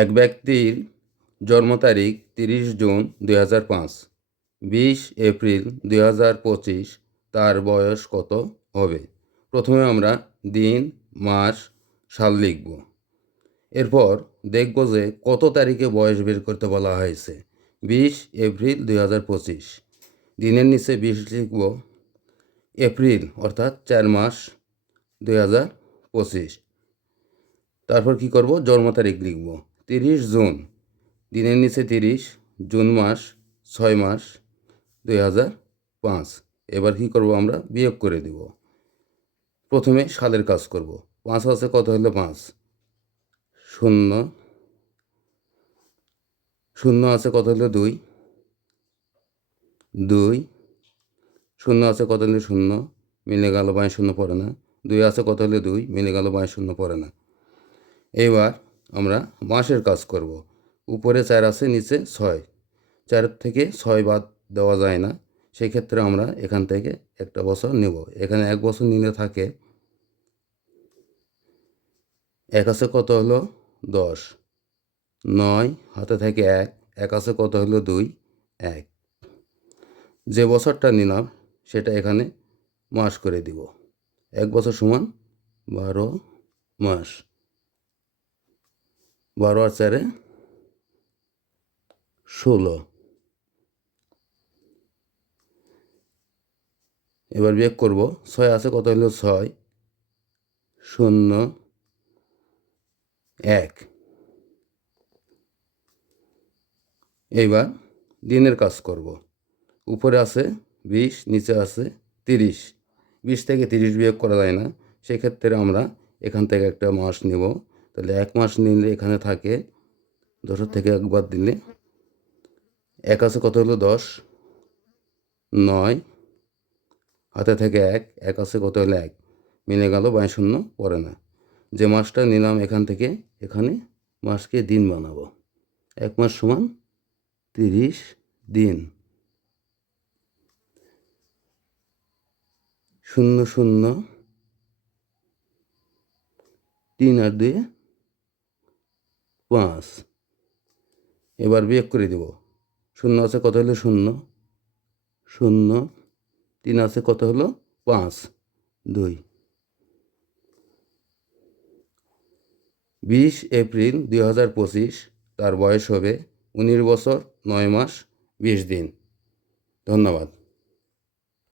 এক ব্যক্তির জন্ম তারিখ 30 জুন 2005, 20 এপ্রিল 2025, তার বয়স কত হবে? প্রথমে আমরা দিন, মাস, সাল লিখব। এরপর দেখব যে কত তারিখে বয়স বের করতে বলা হয়েছে। 20 এপ্রিল 2025, দিনের নিচে 20 লিখব। এপ্রিল অর্থাৎ 4 মাস 2025। তারপর কি করব? জন্ম তারিখ লিখব 30 জুন, দিনের নিচে 30, জুন মাস 6 মাস 2005। এবার কি করব? আমরা বিয়োগ করে দিব। প্রথমে সালের কাজ করব। 5 আছে কত হলো? 5। শূন্য, শূন্য আছে কত হলো? 2, 2। শূন্য আছে কত হলো? 0, মিলে গেল, বাঁয়ে শূন্য পড়ে না। 2 আছে কত হলো? 2, মিলে গেল, বাঁয়ে শূন্য পড়ে না। এবার আমরা মাসের কাজ করব। উপরে 4 আছে, নিচে 6। 4 থেকে 6 বাদ দেওয়া যায় না, সেই ক্ষেত্রে আমরা এখান থেকে একটা বছর নেব। এখানে 1 বছর নিলে থাকে, 1 আছে কত হলো? 10, 9 হাতে থেকে 1, 1 আছে কত হলো? 2, 1। যে বছরটা নিলাম সেটা এখানে মাস করে দিব। 1 বছর সমান 12 মাস। 12 আর 4 16। এবার বিয়োগ করব। 6 আছে কত হলো? 6, 0, 1। এইবার দিনের কাজ করব। উপরে আছে 20, নিচে আছে 30। 20 থেকে 30 বিয়োগ করা যায় না, সেক্ষেত্রে আমরা এখান থেকে একটা মাস নেব। তাহলে 1 মাস নিলে এখানে থাকে, 10 থেকে 1 বাদ দিলে 1 আছে কত হলো? 10, 9 হাতে থেকে 1, 1 আছে কত হলো? 1, মিলে গেল, বাঁয়ে শূন্য পড়ে না। যে মাসটা নিলাম এখান থেকে এখানে মাসকে দিন বানাবো। 1 মাস সমান 30 দিন। 0, 0, 3 আর 2 5। এবার বিয়োগ করে দেব। 0 আছে কত হলো? 0, 0, 3 আছে কত হলো? 5, 2। 20 এপ্রিল 2025, তার বয়স হবে 19 বছর 9 মাস 20 দিন। ধন্যবাদ।